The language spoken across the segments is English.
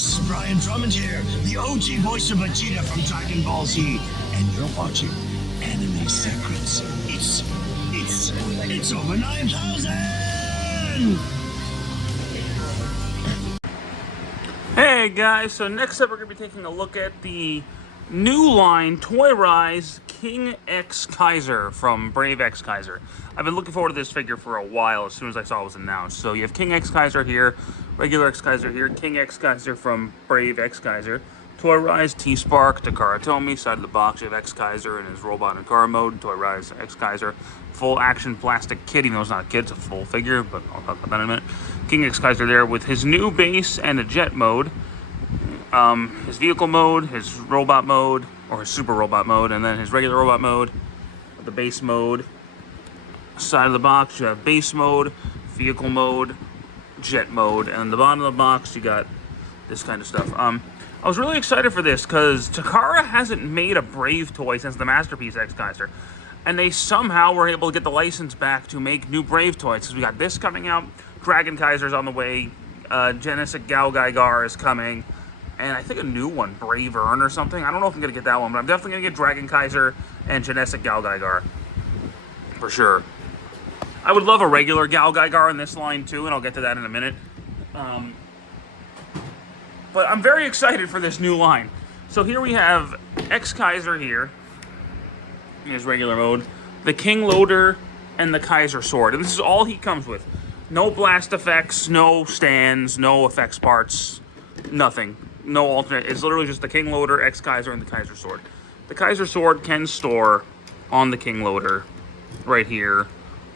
This is Brian Drummond here, the OG voice of Vegeta from Dragon Ball Z, and you're watching Anime Secrets. It's over 9,000! Hey guys, so next up we're going to be taking a look at the new line Toyrise King Exkaiser from Brave Exkaiser. I've been looking forward to this figure for a while as soon as I saw it was announced. So you have King Exkaiser here, regular Exkaiser here, King Exkaiser from Brave Exkaiser, Toyrise T-Spark, Takara Tomy, side of the box you have Exkaiser in his robot and car mode, Toyrise Exkaiser, full action plastic kit, even though it's not a kit, it's a full figure, but I'll talk about that in a minute. King Exkaiser there with his new base and a jet mode. His vehicle mode, his robot mode, or his super robot mode, and then his regular robot mode, the base mode. Side of the box, you have base mode, vehicle mode, jet mode, and the bottom of the box, you got this kind of stuff. I was really excited for this because Takara hasn't made a Brave toy since the Masterpiece Exkaiser, and they somehow were able to get the license back to make new Brave toys. So we got this coming out, Dragon Kaiser's on the way, Genesis GaoGaiGar is coming, and I think a new one, Brave Earn or something. I don't know if I'm going to get that one, but I'm definitely going to get Dragon Kaiser and Genesis GaoGaiGar. For sure. I would love a regular GaoGaiGar in this line too, and I'll get to that in a minute. But I'm very excited for this new line. So here we have Exkaiser here, in his regular mode, the King Loader, and the Kaiser Sword. And this is all he comes with. No blast effects, no stands, no effects parts, nothing. No alternate. It's literally just the King Loader, Exkaiser, and the Kaiser Sword. The Kaiser Sword can store on the King Loader, right here,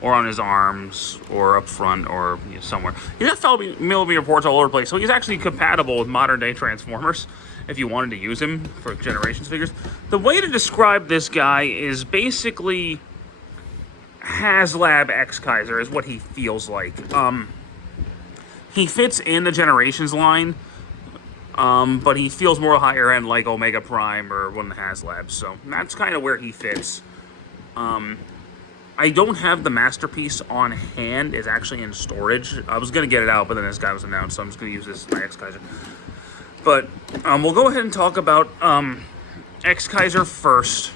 or on his arms, or up front, or somewhere. He's got millimeter ports all over the place, so he's actually compatible with modern-day Transformers, if you wanted to use him for Generations figures. The way to describe this guy is basically HasLab Exkaiser is what he feels like. He fits in the Generations line, but he feels more higher end like Omega Prime or one of the HasLabs, so that's kind of where he fits. I don't have the Masterpiece on hand. It's actually in storage. I was going to get it out, but then this guy was announced, so I'm just going to use this as my Exkaiser. But we'll go ahead and talk about Exkaiser first,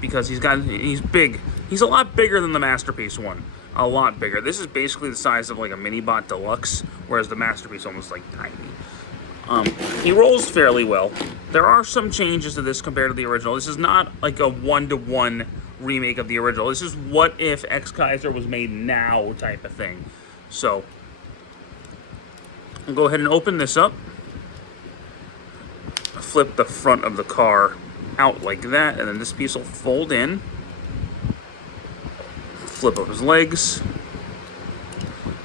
because he's big. He's a lot bigger than the Masterpiece one. A lot bigger. This is basically the size of like a Minibot Deluxe, whereas the Masterpiece almost like tiny. He rolls fairly well. There are some changes to this compared to the original. This is not like a one-to-one remake of the original. This is what if Exkaiser was made now type of thing. So, I'll go ahead and open this up. Flip the front of the car out like that, and then this piece will fold in. Flip up his legs.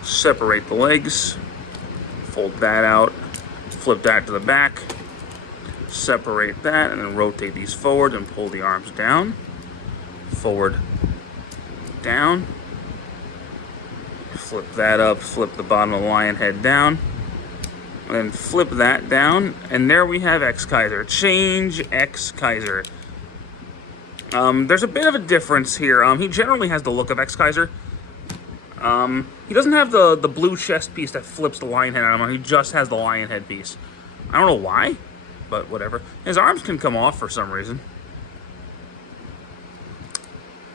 Separate the legs. Fold that out. Flip that to the back. Separate that, and then rotate these forward and pull the arms down. Forward, down. Flip that up, flip the bottom of the lion head down. And then flip that down, and there we have Exkaiser. Change Exkaiser. There's a bit of a difference here. He generally has the look of Exkaiser. He doesn't have the blue chest piece that flips the lion head out of him. He just has the lion head piece. I don't know why, but whatever. His arms can come off for some reason.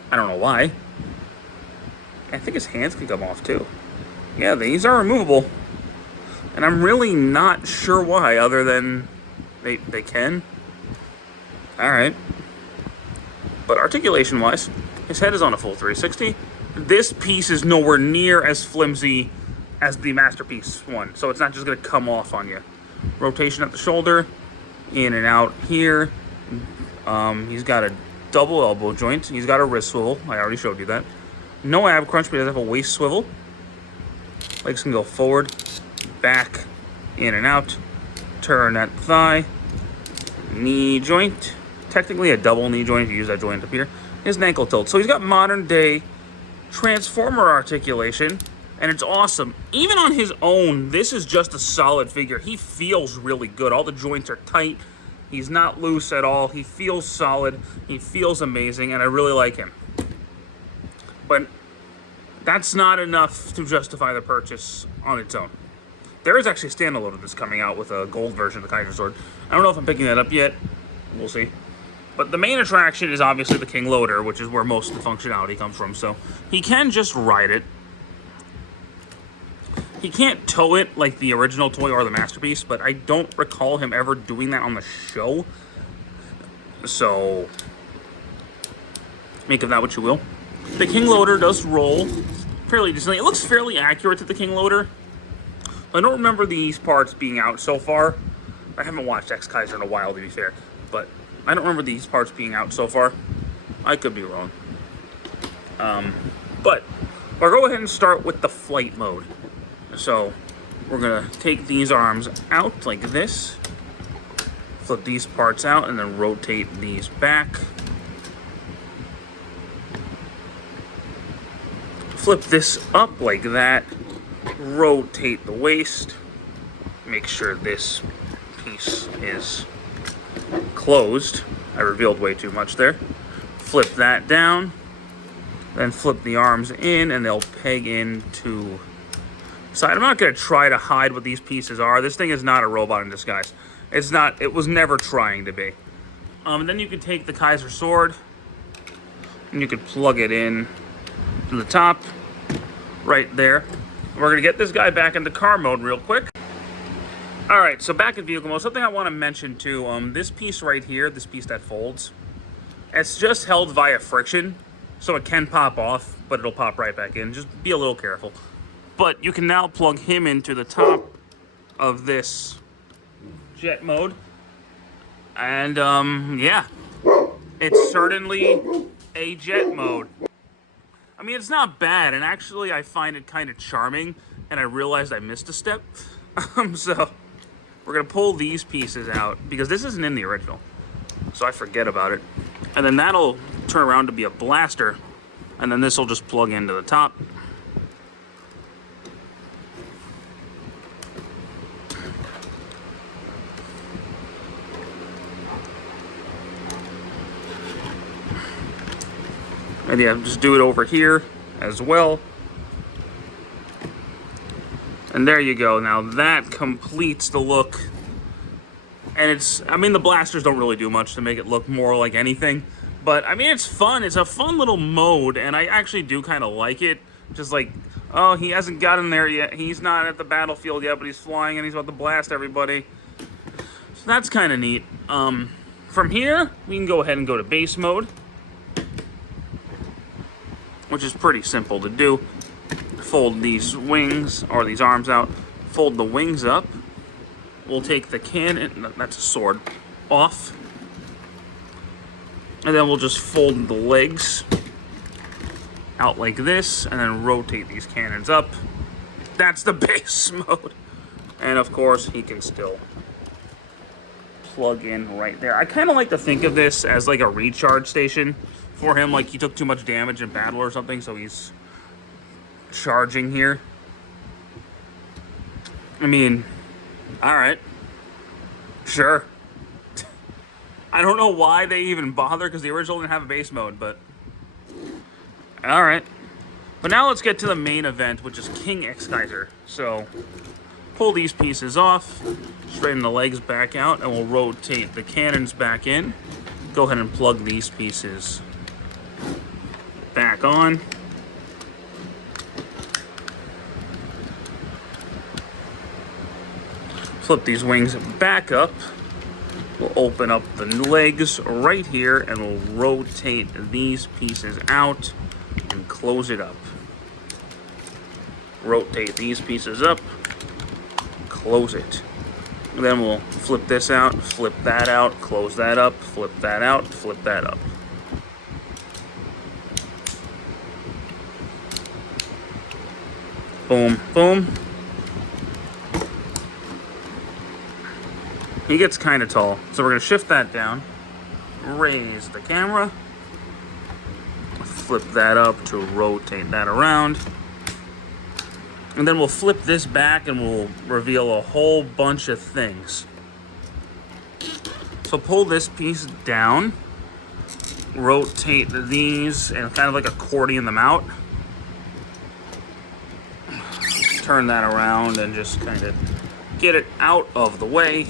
I don't know why. I think his hands can come off too. Yeah, these are removable. And I'm really not sure why, other than they can. Alright. But articulation-wise, his head is on a full 360. This piece is nowhere near as flimsy as the Masterpiece one, so it's not just going to come off on you. Rotation at the shoulder, in and out here. He's got a double elbow joint. He's got a wrist swivel. I already showed you that. No ab crunch, but he does have a waist swivel. Legs can go forward, back, in and out. Turn that thigh. Knee joint. Technically a double knee joint if you use that joint up here. His ankle tilt. So he's got modern day Transformer articulation, and it's awesome. Even on his own, this is just a solid figure. He feels really good. All the joints are tight. He's not loose at all. He feels solid. He feels amazing, and I really like him. But that's not enough to justify the purchase on its own. There is actually a standalone of this coming out with a gold version of the Kaiser Sword. I don't know if I'm picking that up yet. We'll see. But the main attraction is obviously the King Loader, which is where most of the functionality comes from. So he can just ride it. He can't tow it like the original toy or the Masterpiece, but I don't recall him ever doing that on the show. So make of that what you will. The King Loader does roll fairly decently. It looks fairly accurate to the King Loader. I don't remember these parts being out so far. I haven't watched Exkaiser in a while, to be fair. But I don't remember these parts being out so far. I could be wrong. But I'll go ahead and start with the flight mode. So we're going to take these arms out like this. Flip these parts out and then rotate these back. Flip this up like that. Rotate the waist. Make sure this piece is closed. I revealed way too much there. Flip that down. Then flip the arms in and they'll peg into side. I'm not going to try to hide what these pieces are. This thing is not a robot in disguise. It's not. It was never trying to be. Then you can take the Kaiser Sword and you can plug it in to the top right there. We're going to get this guy back into car mode real quick. All right, so back in vehicle mode. Something I want to mention too. This piece right here, this piece that folds, it's just held via friction, so it can pop off, but it'll pop right back in. Just be a little careful. But you can now plug him into the top of this jet mode. And, yeah. It's certainly a jet mode. I mean, it's not bad, and actually I find it kind of charming, and I realized I missed a step. So, we're going to pull these pieces out, because this isn't in the original. So I forget about it. And then that'll turn around to be a blaster, and then this will just plug into the top. And yeah, just do it over here as well. And there you go. Now that completes the look. And it's, I mean, the blasters don't really do much to make it look more like anything. But, I mean, it's fun. It's a fun little mode, and I actually do kind of like it. Just like, oh, he hasn't gotten there yet. He's not at the battlefield yet, but he's flying and he's about to blast everybody. So that's kind of neat. From here, we can go ahead and go to base mode, which is pretty simple to do. Fold these wings, or these arms out, fold the wings up. We'll take the cannon, that's a sword, off. And then we'll just fold the legs out like this, and then rotate these cannons up. That's the base mode. And of course, he can still plug in right there. I kind of like to think of this as like a recharge station for him, like he took too much damage in battle or something, so he's charging here. I mean, alright. Sure. I don't know why they even bother, because the original didn't have a base mode, but alright. But now let's get to the main event, which is King Exkaiser. So, pull these pieces off, straighten the legs back out, and we'll rotate the cannons back in. Go ahead and plug these pieces back on. Flip these wings back up. We'll open up the legs right here and we'll rotate these pieces out and close it up. Rotate these pieces up, close it. And then we'll flip this out, flip that out, close that up, flip that out, flip that up. Boom, boom. He gets kind of tall, so we're going to shift that down, raise the camera, flip that up to rotate that around, and then we'll flip this back and we'll reveal a whole bunch of things. So pull this piece down, rotate these, and kind of like accordion them out. Turn that around and just kind of get it out of the way.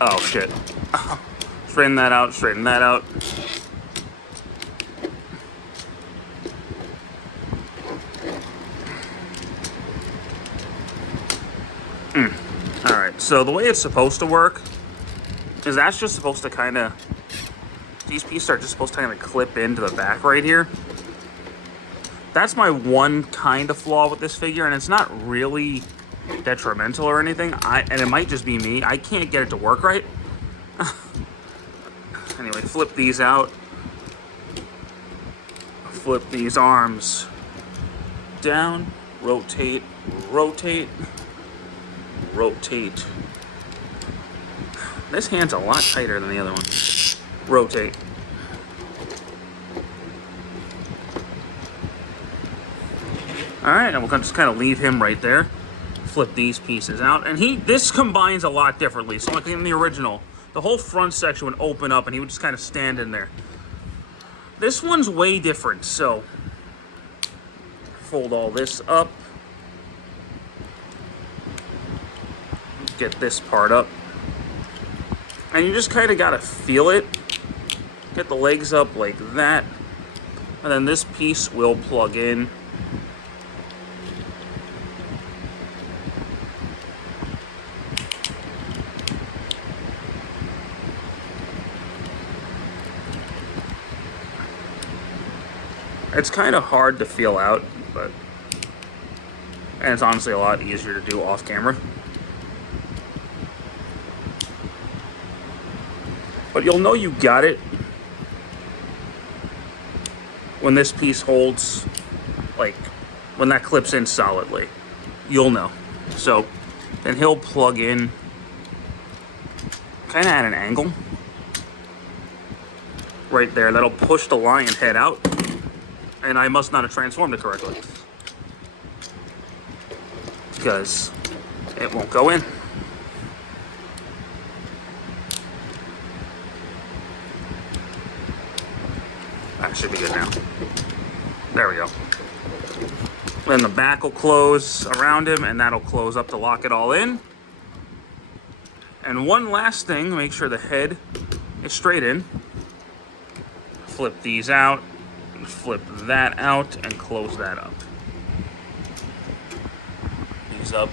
Oh, shit. Straighten that out, straighten that out. Alright, so the way it's supposed to work is that's just supposed to kind of... These pieces are just supposed to kind of clip into the back right here. That's my one kind of flaw with this figure, and it's not really detrimental or anything. And it might just be me. I can't get it to work right. Anyway, flip these out. Flip these arms down. Rotate, rotate, rotate. This hand's a lot tighter than the other one. Rotate. Alright, and we'll just kind of leave him right there. Flip these pieces out. And this combines a lot differently. So like in the original, the whole front section would open up and he would just kind of stand in there. This one's way different, so fold all this up. Get this part up. And you just kind of got to feel it. Get the legs up like that. And then this piece will plug in. It's kind of hard to feel out, and it's honestly a lot easier to do off camera. But you'll know you got it when this piece holds, like, when that clips in solidly. You'll know. So, then he'll plug in kind of at an angle. Right there. That'll push the lion head out. And I must not have transformed it correctly. Because it won't go in. That should be good now. There we go. Then the back will close around him, and that'll close up to lock it all in. And one last thing, make sure the head is straight in. Flip these out. Flip that out and close that up. These up,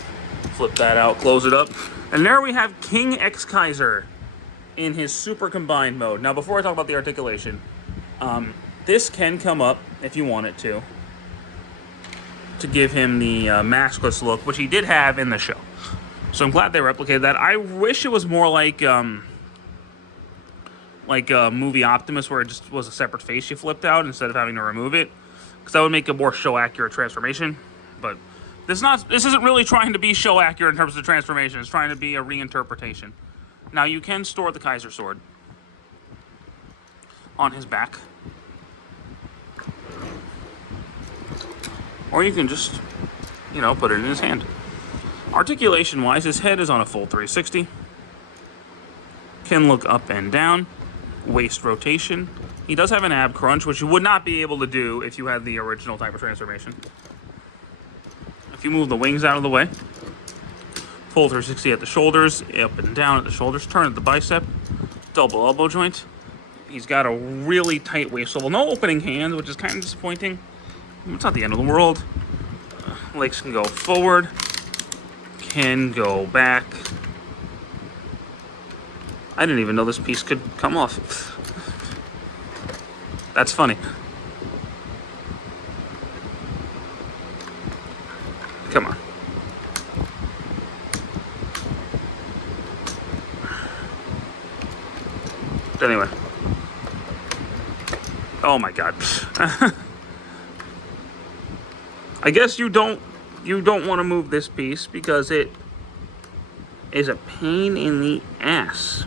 flip that out, close it up. And there we have King Exkaiser in his super combined mode. Now, before I talk about the articulation, this can come up if you want it to give him the maskless look, which he did have in the show. So I'm glad they replicated that. I wish it was more like a movie Optimus, where it just was a separate face you flipped out instead of having to remove it, because that would make a more show accurate transformation. But this isn't really trying to be show accurate in terms of the transformation. It's trying to be a reinterpretation. Now you can store the Kaiser sword on his back, or you can just, put it in his hand. Articulation wise, his head is on a full 360. Can look up and down. Waist rotation. He does have an ab crunch, which you would not be able to do if you had the original type of transformation. If you move the wings out of the way, full 360 at the shoulders, up and down at the shoulders, turn at the bicep, double elbow joint. He's got a really tight waist swivel. No opening hands, which is kind of disappointing. It's not the end of the world. Legs can go forward, can go back. I didn't even know this piece could come off. That's funny. Come on. Anyway. Oh my god. I guess you don't want to move this piece because it is a pain in the ass.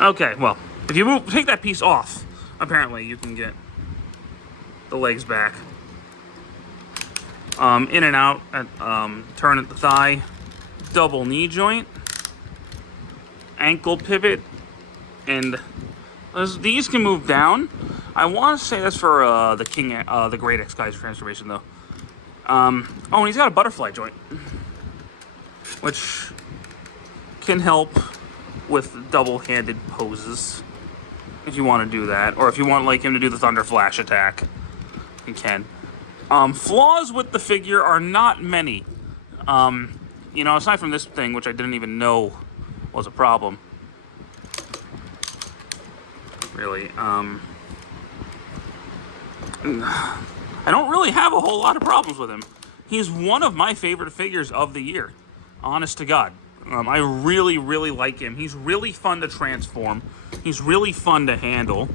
Okay, well, if you take that piece off, apparently you can get the legs back. In and out, turn at the thigh, double knee joint, ankle pivot, and these can move down, I want to say that's for the Great Exkaiser transformation, though. Oh, and he's got a butterfly joint, which can help with double-handed poses, if you want to do that. Or if you want like him to do the Thunder Flash attack, you can. Flaws with the figure are not many. You know, aside from this thing, which I didn't even know was a problem. Really. I don't really have a whole lot of problems with him. He's one of my favorite figures of the year. Honest to God. I really, really like him. He's really fun to transform. He's really fun to handle.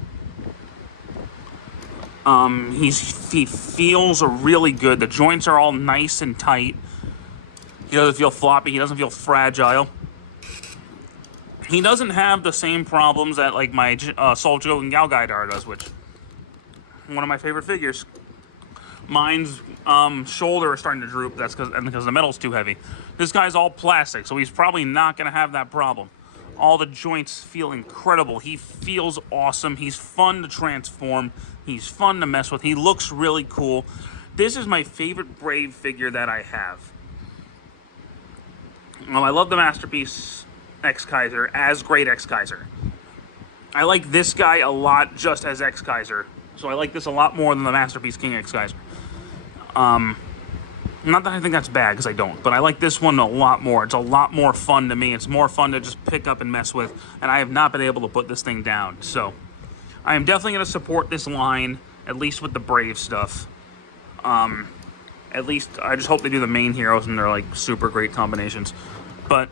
He feels really good. The joints are all nice and tight. He doesn't feel floppy. He doesn't feel fragile. He doesn't have the same problems that like my Soul Joe and GaoGaiGar does, which one of my favorite figures. Mine's shoulder is starting to droop. That's because the metal's too heavy. This guy's all plastic, so he's probably not going to have that problem. All the joints feel incredible. He feels awesome. He's fun to transform. He's fun to mess with. He looks really cool. This is my favorite Brave figure that I have. I love the Masterpiece Exkaiser as Great Exkaiser. I like this guy a lot just as Exkaiser. So I like this a lot more than the Masterpiece King Exkaiser. Not that I think that's bad, because I don't. But I like this one a lot more. It's a lot more fun to me. It's more fun to just pick up and mess with. And I have not been able to put this thing down. So I am definitely going to support this line, at least with the Brave stuff. At least I just hope they do the main heroes and they're like super great combinations. But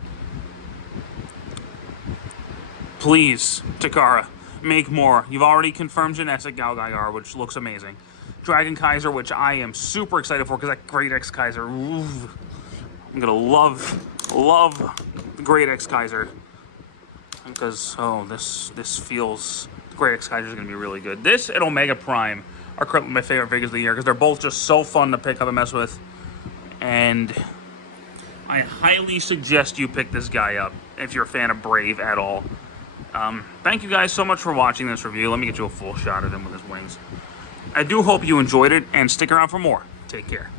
please, Takara, make more. You've already confirmed Genetic GaoGaiGar, which looks amazing. Dragon Kaiser, which I am super excited for because that Great Exkaiser, I'm gonna love the Great Exkaiser because this feels the Great Exkaiser is gonna be really good. This and Omega Prime are currently my favorite figures of the year because they're both just so fun to pick up and mess with, and I highly suggest you pick this guy up if you're a fan of Brave at all. Thank you guys so much for watching this review. Let me get you a full shot of him with his wings. I do hope you enjoyed it, and stick around for more. Take care.